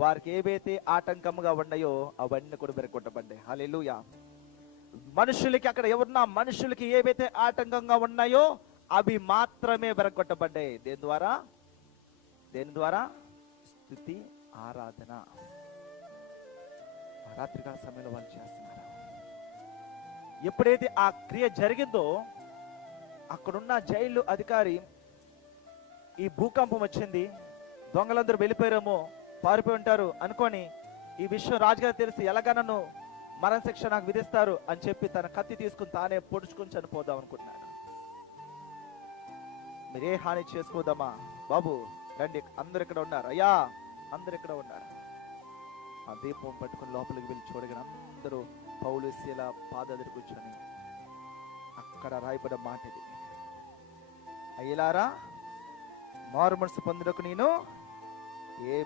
వారికి ఏవైతే ఆటంకముగా ఉన్నాయో అవన్నీ కూడా విరగొట్టబడ్డాయి. హల్లెలూయా. మనుషులకి అక్కడ ఎవరున్నా మనుషులకి ఏవైతే ఆటంకంగా ఉన్నాయో అవి మాత్రమే విరగొట్టబడ్డాయి. దేని ద్వారా? దేని ద్వారా? స్తుతి ఆరాధన. రాత్రికాల సమయంలో వాళ్ళు చేస్తున్నారు. ఎప్పుడైతే ఆ క్రియ జరిగిందో అక్కడున్న జైలు అధికారి, ఈ భూకంపం వచ్చింది, దొంగలందరూ వెళ్ళిపోయారేమో, పారిపోయి ఉంటారు అనుకొని ఈ విషయం రాజుగారు తెలిసి ఎలాగా నన్ను మరణశిక్ష నాకు విధిస్తారు అని చెప్పి తన కత్తి తీసుకుని తానే పొడుచుకుని చనిపోదాం అనుకుంటున్నాడు. మీరే హాని చేసుకోదామా బాబు, రండి, అందరు ఇక్కడ ఉన్నారు, అయ్యా అందరు ఇక్కడ ఉన్నారు. ఆ దీపం పట్టుకుని లోపలికి వెళ్ళి చూడగానే అందరూ పౌలు శీల పాదాల దగ్గర కూర్చొని అక్కడ రాయబడ్డ మాట ఇది, అయ్యలారా మారు మనసు పొందుటకు నేను ఏం